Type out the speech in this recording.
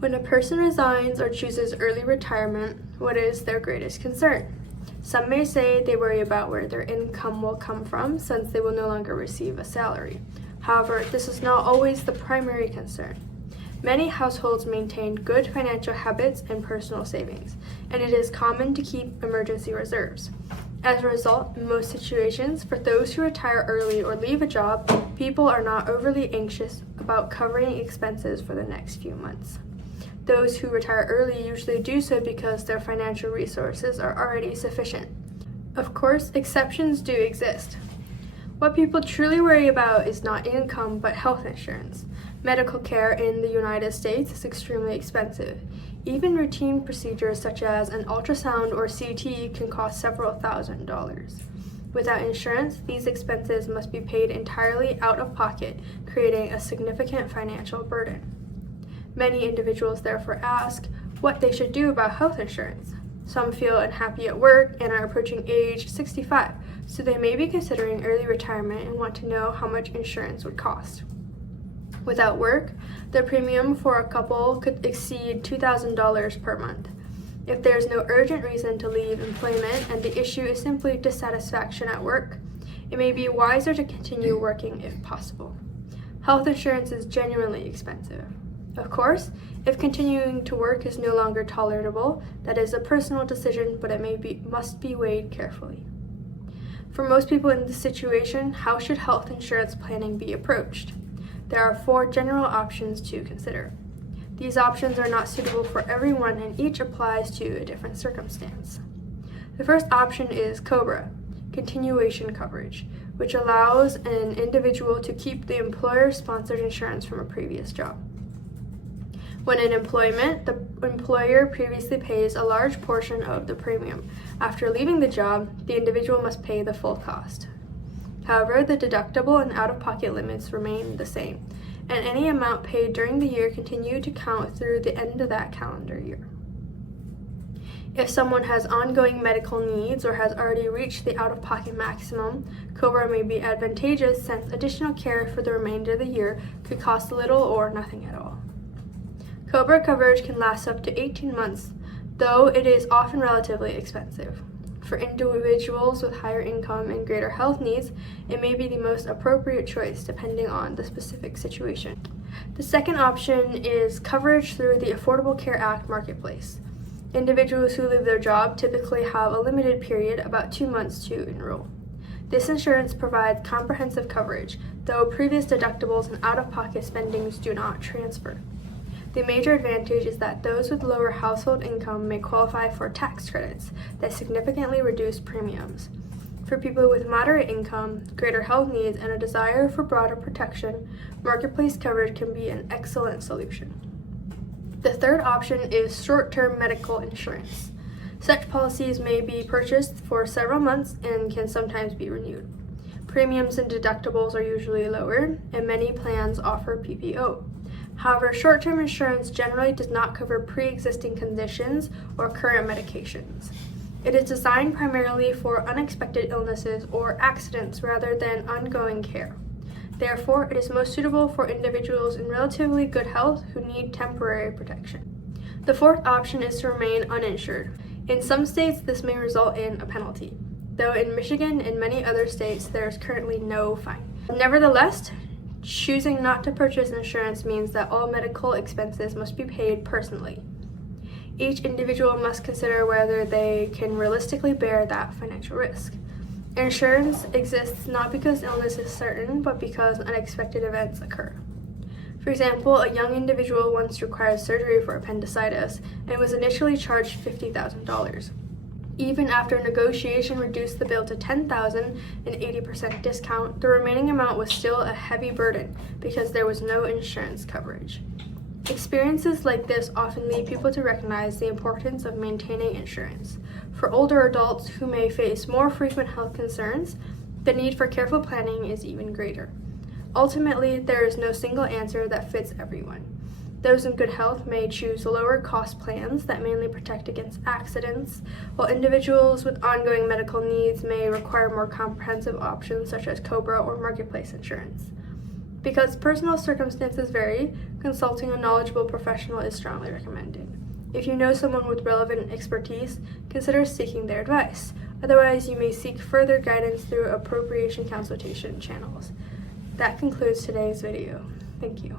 When a person resigns or chooses early retirement, what is their greatest concern? Some may say they worry about where their income will come from since they will no longer receive a salary. However, this is not always the primary concern. Many households maintain good financial habits and personal savings, and it is common to keep emergency reserves. As a result, in most situations, for those who retire early or leave a job, people are not overly anxious about covering expenses for the next few months. Those who retire early usually do so because their financial resources are already sufficient. Of course, exceptions do exist. What people truly worry about is not income, but health insurance. Medical care in the United States is extremely expensive. Even routine procedures such as an ultrasound or CT can cost several $1,000s. Without insurance, these expenses must be paid entirely out of pocket, creating a significant financial burden. Many individuals therefore ask what they should do about health insurance. Some feel unhappy at work and are approaching age 65, so they may be considering early retirement and want to know how much insurance would cost. Without work, the premium for a couple could exceed $2,000 per month. If there is no urgent reason to leave employment and the issue is simply dissatisfaction at work, it may be wiser to continue working if possible. Health insurance is genuinely expensive. Of course, if continuing to work is no longer tolerable, that is a personal decision, but it must be weighed carefully. For most people in this situation, how should health insurance planning be approached? There are 4 general options to consider. These options are not suitable for everyone, and each applies to a different circumstance. The first option is COBRA, continuation coverage, which allows an individual to keep the employer-sponsored insurance from a previous job. When in employment, the employer previously pays a large portion of the premium. After leaving the job, the individual must pay the full cost. However, the deductible and out-of-pocket limits remain the same, and any amount paid during the year continue to count through the end of that calendar year. If someone has ongoing medical needs or has already reached the out-of-pocket maximum, COBRA may be advantageous since additional care for the remainder of the year could cost little or nothing at all. COBRA coverage can last up to 18 months, though it is often relatively expensive. For individuals with higher income and greater health needs, it may be the most appropriate choice depending on the specific situation. The second option is coverage through the Affordable Care Act marketplace. Individuals who leave their job typically have a limited period, about 2 months, to enroll. This insurance provides comprehensive coverage, though previous deductibles and out-of-pocket spendings do not transfer. The major advantage is that those with lower household income may qualify for tax credits that significantly reduce premiums. For people with moderate income, greater health needs, and a desire for broader protection, marketplace coverage can be an excellent solution. The third option is short-term medical insurance. Such policies may be purchased for several months and can sometimes be renewed. Premiums and deductibles are usually lower, and many plans offer PPO. However, short-term insurance generally does not cover pre-existing conditions or current medications. It is designed primarily for unexpected illnesses or accidents rather than ongoing care. Therefore, it is most suitable for individuals in relatively good health who need temporary protection. The fourth option is to remain uninsured. In some states, this may result in a penalty, though in Michigan and many other states, there is currently no fine. Nevertheless, choosing not to purchase insurance means that all medical expenses must be paid personally. Each individual must consider whether they can realistically bear that financial risk. Insurance exists not because illness is certain, but because unexpected events occur. For example, a young individual once required surgery for appendicitis and was initially charged $50,000. Even after negotiation reduced the bill to $10,000 and 80% discount, the remaining amount was still a heavy burden because there was no insurance coverage. Experiences like this often lead people to recognize the importance of maintaining insurance. For older adults who may face more frequent health concerns, the need for careful planning is even greater. Ultimately, there is no single answer that fits everyone. Those in good health may choose lower cost plans that mainly protect against accidents, while individuals with ongoing medical needs may require more comprehensive options such as COBRA or marketplace insurance. Because personal circumstances vary, consulting a knowledgeable professional is strongly recommended. If you know someone with relevant expertise, consider seeking their advice. Otherwise, you may seek further guidance through appropriation consultation channels. That concludes today's video. Thank you.